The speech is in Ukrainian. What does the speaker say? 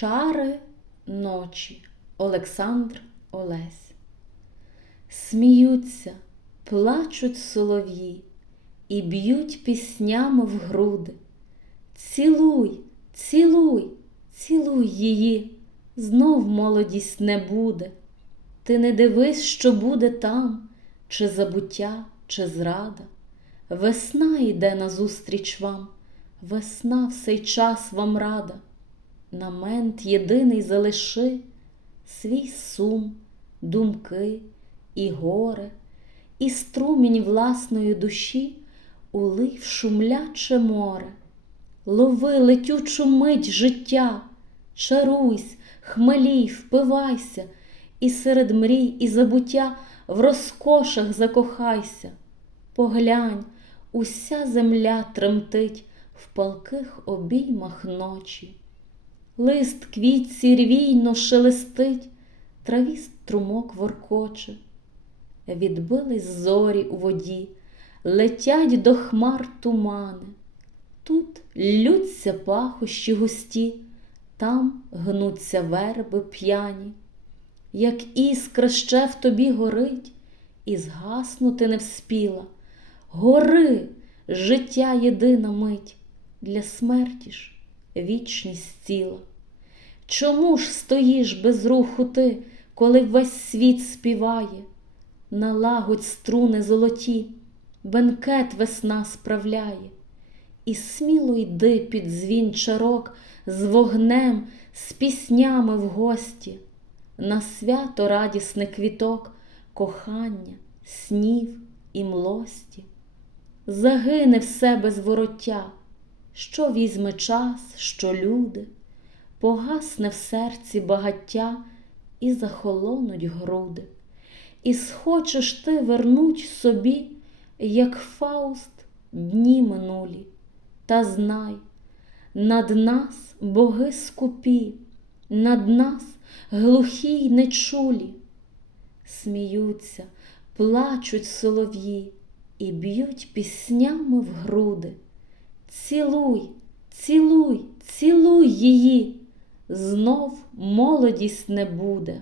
Чари ночі Олександр Олесь. Сміються, плачуть солов'ї і б'ють піснями в груди. Цілуй, цілуй, цілуй її, знов молодість не буде. Ти не дивись, що буде там, чи забуття, чи зрада. Весна йде назустріч вам, весна в сей час вам рада. На мент єдиний залиши свій сум, думки і горе, і струмінь власної душі улий в шумляче море. Лови летючу мить життя, чаруйсь, хмелій, впивайся, і серед мрій і забуття в розкошах закохайся. Поглянь, уся земля тремтить в палких обіймах ночі. Лист квітці рвійно шелестить, траві струмок воркоче. Відбились зорі у воді, летять до хмар тумани. Тут лються пахощі густі, там гнуться верби п'яні, як іскра ще в тобі горить, і згаснути не вспіла. Гори, життя єдина мить, для смерті ж вічність ціла. Чому ж стоїш без руху ти, коли весь світ співає? Налагодь струни золоті, бенкет весна справляє, і сміло йди під дзвін чарок з вогнем, з піснями в гості, на свято радісний квіток, кохання, снів і млості. Загине все без вороття, що візьме час, що люди, погасне в серці багаття і захолонуть груди. І схочеш ти вернуть собі, як Фауст, дні минулі, та знай, над нас боги скупі, над нас глухі й нечулі, сміються, плачуть солов'ї і б'ють піснями в груди. Цілуй, цілуй, цілуй її, знов молодість не буде.